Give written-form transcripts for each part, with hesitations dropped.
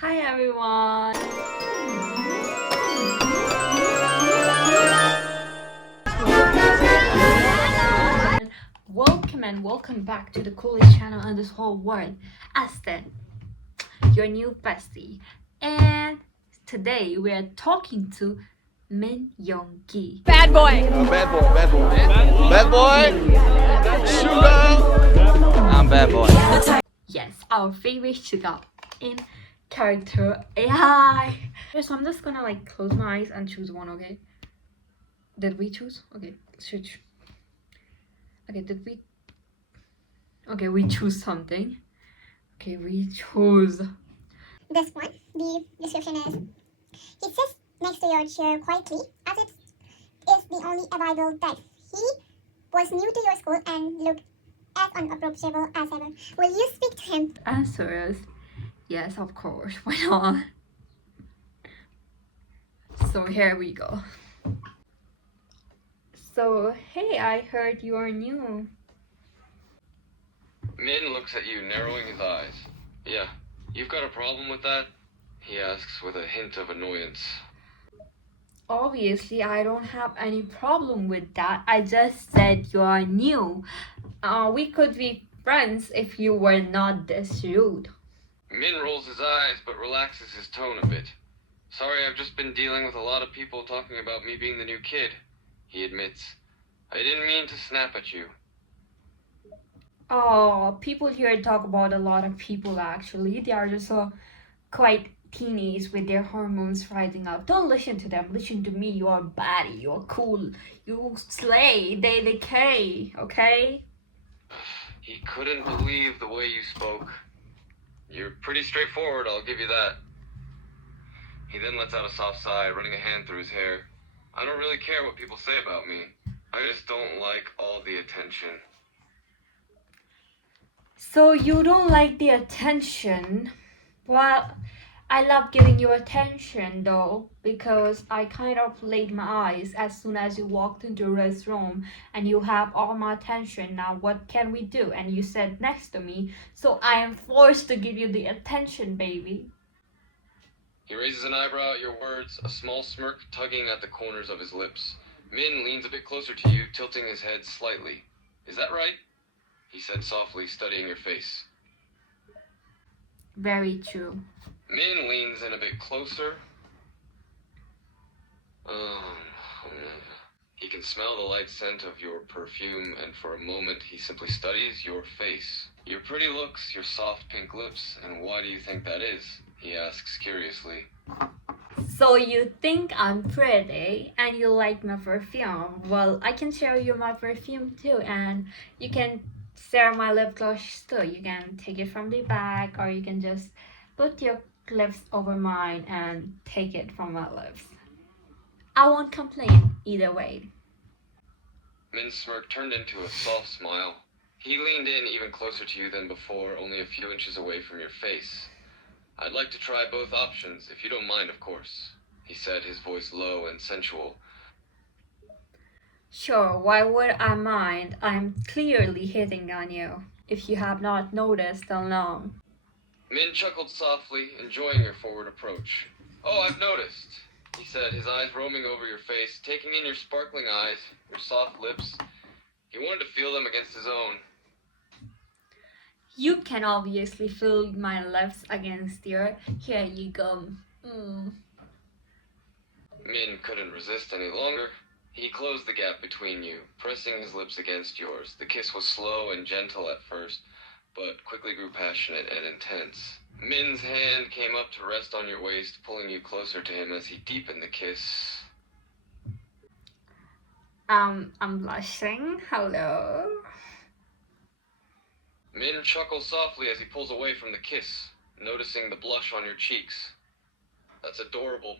Hi everyone! Welcome back to the coolest channel in this whole world, Aston, your new bestie. And today we are talking to Min Young-gi. Bad boy. Bad boy, bad boy. Bad boy! SUGA! I'm bad boy. Yes, our favorite SUGA in character AI. So I'm just gonna like close my eyes and choose one, okay? Did we choose? Okay, switch. Okay, did we? Okay, we choose something. Okay, we chose. This one, the description is, he sits next to your chair quietly as it is the only arrival that he was new to your school and looked as unapproachable as ever. Will you speak to him? Answer is yes, of course. Why not? So here we go. So, hey, I heard you are new. Min looks at you, narrowing his eyes. Yeah, you've got a problem with that? He asks with a hint of annoyance. Obviously, I don't have any problem with that. I just said you are new. We could be friends if you were not this rude. Min rolls his eyes but relaxes his tone a bit. Sorry, I've just been dealing with a lot of people talking about me being the new kid. He admits. I didn't mean to snap at you. Oh, people here talk about a lot of people actually. They are just quite teenies with their hormones rising up. Don't listen to them. Listen to me. You are baddie. You are cool. You slay. They decay. Okay? He couldn't believe the way you spoke. You're pretty straightforward, I'll give you that. He then lets out a soft sigh, running a hand through his hair. I don't really care what people say about me. I just don't like all the attention. So you don't like the attention? Well, I love giving you attention though, because I kind of laid my eyes as soon as you walked into this room and you have all my attention. Now what can we do? And you sat next to me, so I am forced to give you the attention, baby. He raises an eyebrow at your words, a small smirk tugging at the corners of his lips. Min leans a bit closer to you, tilting his head slightly. Is that right? He said softly, studying your face. Very true. Min leans in a bit closer. He can smell the light scent of your perfume, and for a moment he simply studies your face. Your pretty looks, your soft pink lips, and why do you think that is? He asks curiously. So you think I'm pretty and you like my perfume? Well, I can show you my perfume too, and you can share my lip gloss too. You can take it from the back, or you can just put your lips over mine and take it from my lips. I won't complain either way. Min's smirk turned into a soft smile. He leaned in even closer to you than before, only a few inches away from your face. I'd like to try both options, if you don't mind, of course, he said, his voice low and sensual. Sure, why would I mind? I'm clearly hitting on you, if you have not noticed till now. Min chuckled softly, enjoying your forward approach. Oh, I've noticed, he said, his eyes roaming over your face, taking in your sparkling eyes, your soft lips. He wanted to feel them against his own. You can obviously feel my lips against your. Here you go. Min couldn't resist any longer. He closed the gap between you, pressing his lips against yours. The kiss was slow and gentle at first, but quickly grew passionate and intense. Min's hand came up to rest on your waist, pulling you closer to him as he deepened the kiss. I'm blushing. Hello. Min chuckles softly as he pulls away from the kiss, noticing the blush on your cheeks. That's adorable,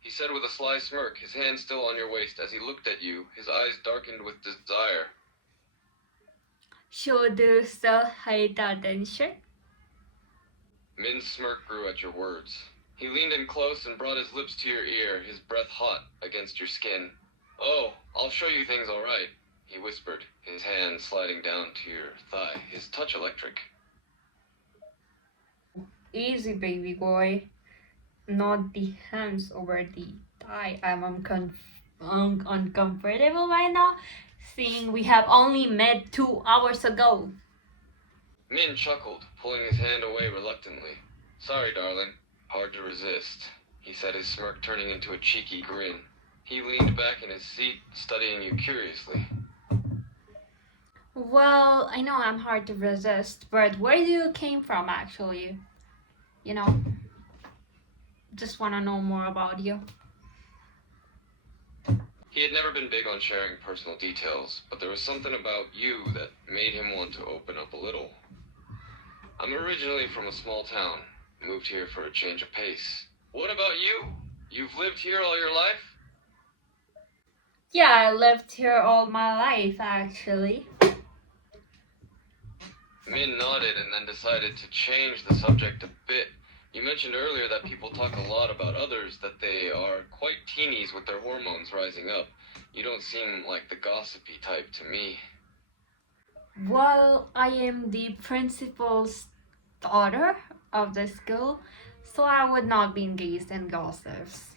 he said with a sly smirk, his hand still on your waist as he looked at you, his eyes darkened with desire. So do you still hate attention? Min's smirk grew at your words. He leaned in close and brought his lips to your ear, his breath hot against your skin. Oh, I'll show you things all right, he whispered, his hand sliding down to your thigh, his touch electric. Easy, baby boy. not the hands over the thigh. I'm uncomfortable right now, seeing we have only met 2 hours ago. Min chuckled, pulling his hand away reluctantly. Sorry, darling. Hard to resist, he said, his smirk turning into a cheeky grin. He leaned back in his seat, studying you curiously. Well, I know I'm hard to resist, but where do you came from actually? You know, just want to know more about you. He had never been big on sharing personal details, but there was something about you that made him want to open up a little. I'm originally from a small town. Moved here for a change of pace. What about you? You've lived here all your life? Yeah, I lived here all my life actually. Min nodded and then decided to change the subject a bit. You mentioned earlier that people talk a lot about others, that they are quite teenies with their hormones rising up. You don't seem like the gossipy type to me. Well, I am the principal's daughter of the school, so I would not be engaged in gossips.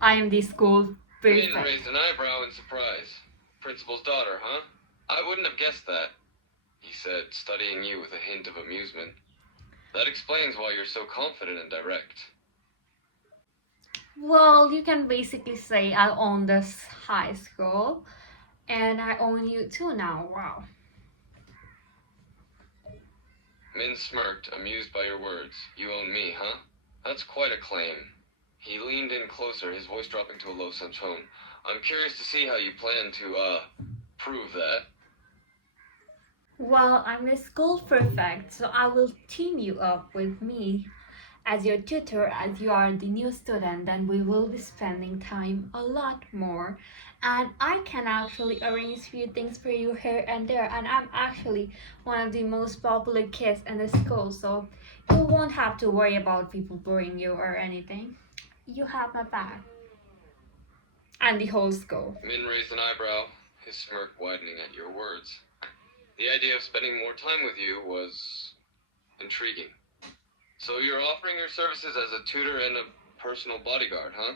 I am the school Min prefect. raised an eyebrow in surprise. Principal's daughter, huh? I wouldn't have guessed that, he said, studying you with a hint of amusement. That explains why you're so confident and direct. Well, you can basically say I own this high school, and I own you too now. Wow. Min smirked, amused by your words. You own me, huh? That's quite a claim. He leaned in closer, his voice dropping to a low tone. I'm curious to see how you plan to, prove that. Well, I'm the school prefect, so I will team you up with me as your tutor, as you are the new student. Then we will be spending time a lot more, and I can actually arrange few things for you here and there. And I'm actually one of the most popular kids in the school, so you won't have to worry about people boring you or anything. You have my back, and the whole school. Min raised an eyebrow, his smirk widening at your words. The idea of spending more time with you was intriguing. So you're offering your services as a tutor and a personal bodyguard, huh?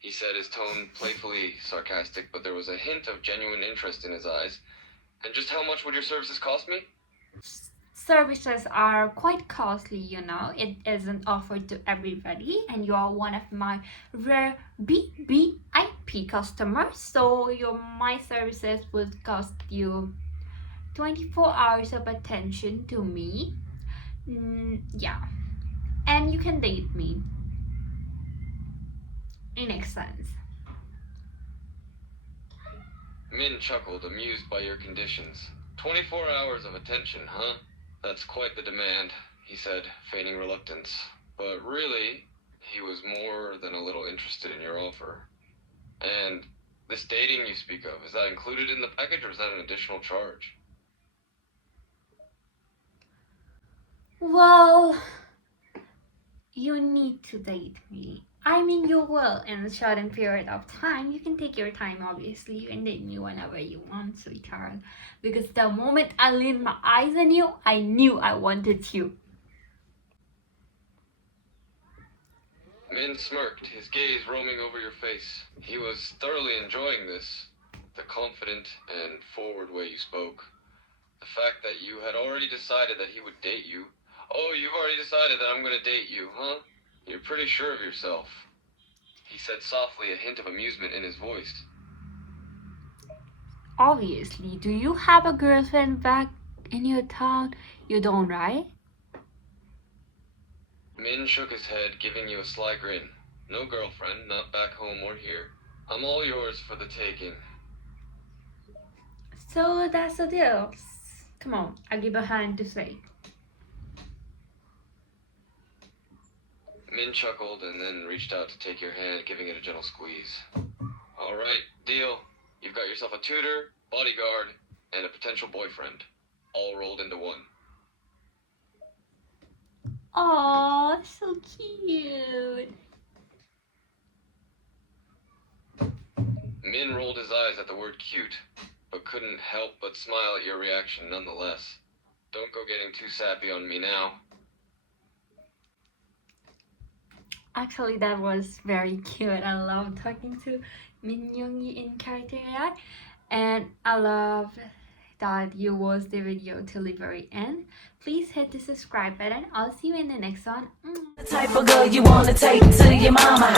He said, his tone playfully sarcastic, but there was a hint of genuine interest in his eyes. And just how much would your services cost me? Services are quite costly, you know. It isn't offered to everybody, and you are one of my rare BBIP customers. So my services would cost you 24 hours of attention to me. Yeah. And you can date me. In exchange. Min chuckled, amused by your conditions. 24 hours of attention, huh? That's quite the demand, he said, feigning reluctance. But really, he was more than a little interested in your offer. And this dating you speak of, is that included in the package or is that an additional charge? Well, you need to date me. I mean, you will in a certain period of time. You can take your time, obviously. You can date me whenever you want, sweetheart. Because the moment I laid my eyes on you, I knew I wanted you. Min smirked, his gaze roaming over your face. He was thoroughly enjoying this, the confident and forward way you spoke. The fact that you had already decided that he would date you. Oh, you've already decided that I'm going to date you, huh? You're pretty sure of yourself, he said softly, a hint of amusement in his voice. Obviously, do you have a girlfriend back in your town? You don't, right? Min shook his head, giving you a sly grin. No girlfriend, not back home or here. I'm all yours for the taking. So that's the deal. Come on, I'll give a hand to say. Min chuckled and then reached out to take your hand, giving it a gentle squeeze. All right, deal. You've got yourself a tutor, bodyguard, and a potential boyfriend, all rolled into one. Aw, so cute. Min rolled his eyes at the word cute, but couldn't help but smile at your reaction nonetheless. Don't go getting too sappy on me now. Actually, that was very cute. I love talking to Min Yoongi in character AI, and I love that you watched the video till the very end. Please hit the subscribe button. I'll see you in the next one. The type of girl you wanna take to your mama.